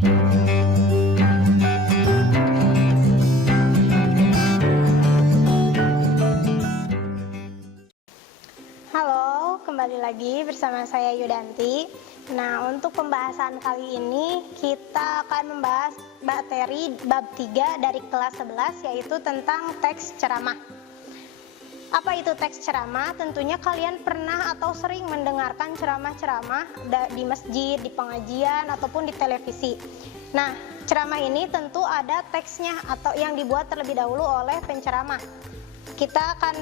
Halo, kembali lagi bersama saya Yudanti. Nah, untuk pembahasan kali ini kita akan membahas materi bab 3 dari kelas 11, yaitu tentang teks ceramah. Apa itu teks ceramah? Tentunya kalian pernah atau sering mendengarkan ceramah-ceramah di masjid, di pengajian, ataupun di televisi. Nah, ceramah ini tentu ada teksnya atau yang dibuat terlebih dahulu oleh penceramah. Kita akan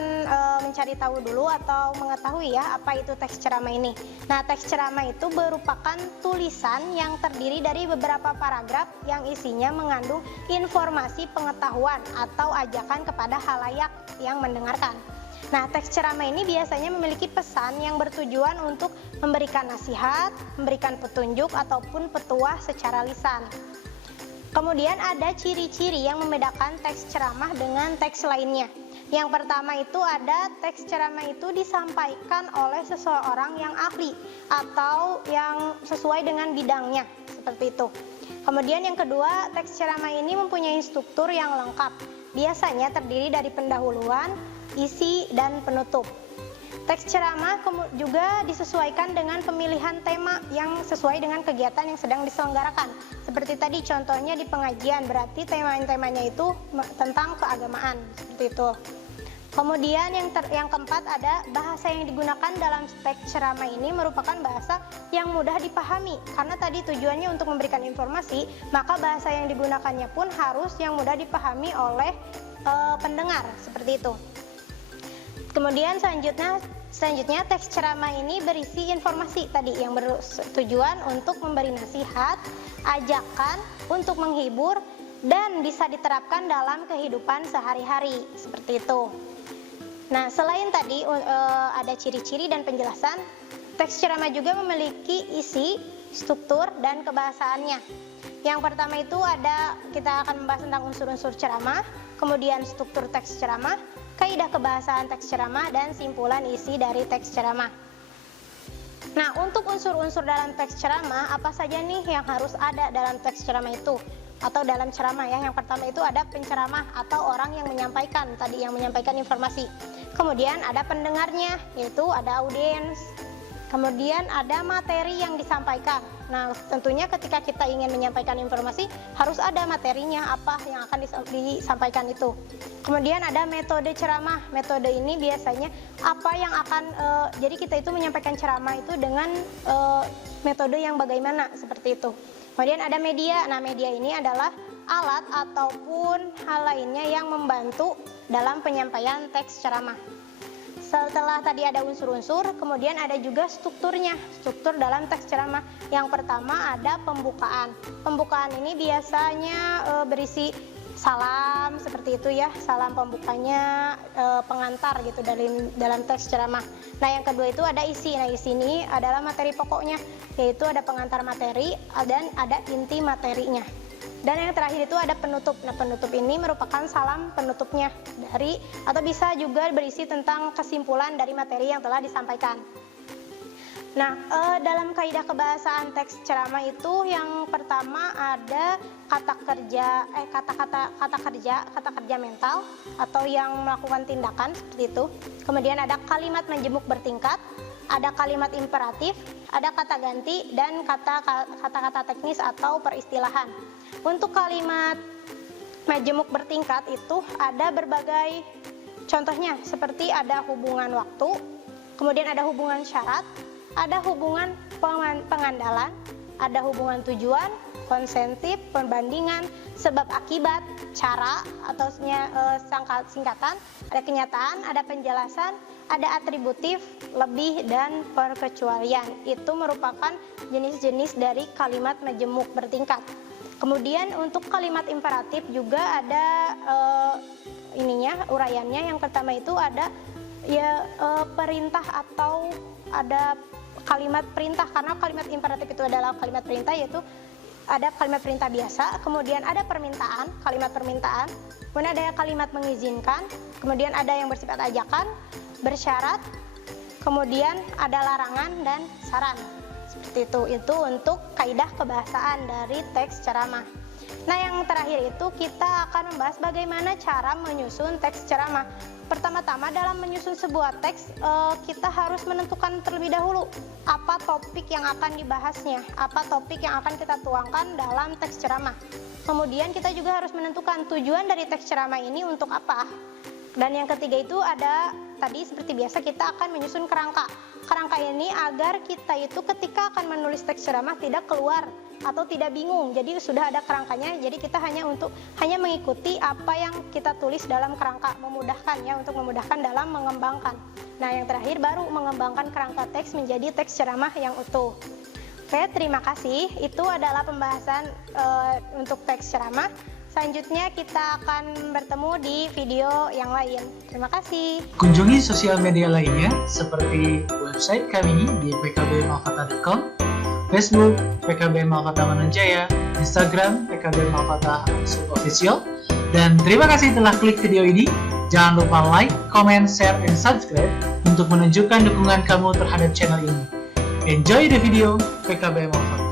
mencari tahu dulu atau mengetahui ya apa itu teks ceramah ini. Nah, teks ceramah itu merupakan tulisan yang terdiri dari beberapa paragraf yang isinya mengandung informasi pengetahuan atau ajakan kepada halayak yang mendengarkan. Nah, teks ceramah ini biasanya memiliki pesan yang bertujuan untuk memberikan nasihat, memberikan petunjuk ataupun petuah secara lisan. Kemudian ada ciri-ciri yang membedakan teks ceramah dengan teks lainnya. Yang pertama itu ada teks ceramah itu disampaikan oleh seseorang yang ahli atau yang sesuai dengan bidangnya, seperti itu. Kemudian yang kedua, teks ceramah ini mempunyai struktur yang lengkap. Biasanya terdiri dari pendahuluan, isi, dan penutup. Teks ceramah juga disesuaikan dengan pemilihan tema yang sesuai dengan kegiatan yang sedang diselenggarakan. Seperti tadi contohnya di pengajian, berarti temanya itu tentang keagamaan, seperti itu. Kemudian yang keempat ada bahasa yang digunakan dalam teks ceramah ini merupakan bahasa yang mudah dipahami. Karena tadi tujuannya untuk memberikan informasi, maka bahasa yang digunakannya pun harus yang mudah dipahami oleh pendengar, seperti itu. Kemudian selanjutnya teks ceramah ini berisi informasi tadi yang bertujuan untuk memberi nasihat, ajakan untuk menghibur, dan bisa diterapkan dalam kehidupan sehari-hari, seperti itu. Nah, selain tadi ada ciri-ciri dan penjelasan, teks ceramah juga memiliki isi, struktur, dan kebahasaannya. Yang pertama itu kita akan membahas tentang unsur-unsur ceramah, kemudian struktur teks ceramah, kaidah kebahasaan teks ceramah, dan simpulan isi dari teks ceramah. Nah, untuk unsur-unsur dalam teks ceramah, apa saja nih yang harus ada dalam teks ceramah itu? Atau dalam ceramah ya. Yang pertama itu ada penceramah atau orang yang menyampaikan, tadi yang menyampaikan informasi. Kemudian ada pendengarnya, yaitu ada audiens. Kemudian ada materi yang disampaikan. Nah, tentunya ketika kita ingin menyampaikan informasi, harus ada materinya, apa yang akan disampaikan itu. Kemudian ada metode ceramah. Metode ini biasanya apa yang akan, jadi kita itu menyampaikan ceramah itu dengan metode yang bagaimana, seperti itu. Kemudian ada media. Nah, media ini adalah alat ataupun hal lainnya yang membantu dalam penyampaian teks ceramah. Setelah tadi ada unsur-unsur, kemudian ada juga strukturnya, struktur dalam teks ceramah. Yang pertama ada pembukaan. Pembukaan ini biasanya berisi salam, seperti itu ya, salam pembukanya, pengantar gitu dalam teks ceramah. Nah, yang kedua itu ada isi. Nah, isi ini adalah materi pokoknya, yaitu ada pengantar materi dan ada inti materinya. Dan yang terakhir itu ada penutup. Nah, penutup ini merupakan salam penutupnya atau bisa juga berisi tentang kesimpulan dari materi yang telah disampaikan. Nah, dalam kaidah kebahasaan teks ceramah itu yang pertama ada kata kerja mental atau yang melakukan tindakan, seperti itu. Kemudian ada kalimat majemuk bertingkat, ada kalimat imperatif, ada kata ganti, dan kata-kata teknis atau peristilahan. Untuk kalimat majemuk bertingkat itu ada berbagai contohnya, seperti ada hubungan waktu, kemudian ada hubungan syarat, ada hubungan pengandalan, ada hubungan tujuan, konsentif, perbandingan, sebab akibat, cara atau singkatan, ada kenyataan, ada penjelasan, ada atributif, lebih, dan perkecualian. Itu merupakan jenis-jenis dari kalimat majemuk bertingkat. Kemudian untuk kalimat imperatif juga ada uraiannya. Yang pertama itu ada perintah atau ada kalimat perintah, karena kalimat imperatif itu adalah kalimat perintah, yaitu ada kalimat perintah biasa, kemudian ada permintaan, kalimat permintaan, kemudian ada kalimat mengizinkan, kemudian ada yang bersifat ajakan, bersyarat, kemudian ada larangan dan saran. Seperti itu untuk kaidah kebahasaan dari teks ceramah. Nah, yang terakhir itu kita akan membahas bagaimana cara menyusun teks ceramah. Pertama-tama dalam menyusun sebuah teks, kita harus menentukan terlebih dahulu apa topik yang akan dibahasnya, apa topik yang akan kita tuangkan dalam teks ceramah. Kemudian kita juga harus menentukan tujuan dari teks ceramah ini untuk apa. Dan yang ketiga itu ada tadi seperti biasa kita akan menyusun kerangka. Kerangka ini agar kita itu ketika akan menulis teks ceramah tidak keluar atau tidak bingung. Jadi sudah ada kerangkanya. Jadi kita hanya mengikuti apa yang kita tulis dalam kerangka, memudahkan ya, untuk memudahkan dalam mengembangkan. Nah, yang terakhir baru mengembangkan kerangka teks menjadi teks ceramah yang utuh. Oke, terima kasih. Itu adalah pembahasan untuk teks ceramah. Selanjutnya kita akan bertemu di video yang lain. Terima kasih. Kunjungi sosial media lainnya seperti website kami di pkbmalkata.com, Facebook PKB Malkata Manunjaya, Instagram PKB Malkata _official. Dan terima kasih telah klik video ini. Jangan lupa like, comment, share, and subscribe untuk menunjukkan dukungan kamu terhadap channel ini. Enjoy the video PKB Malkata.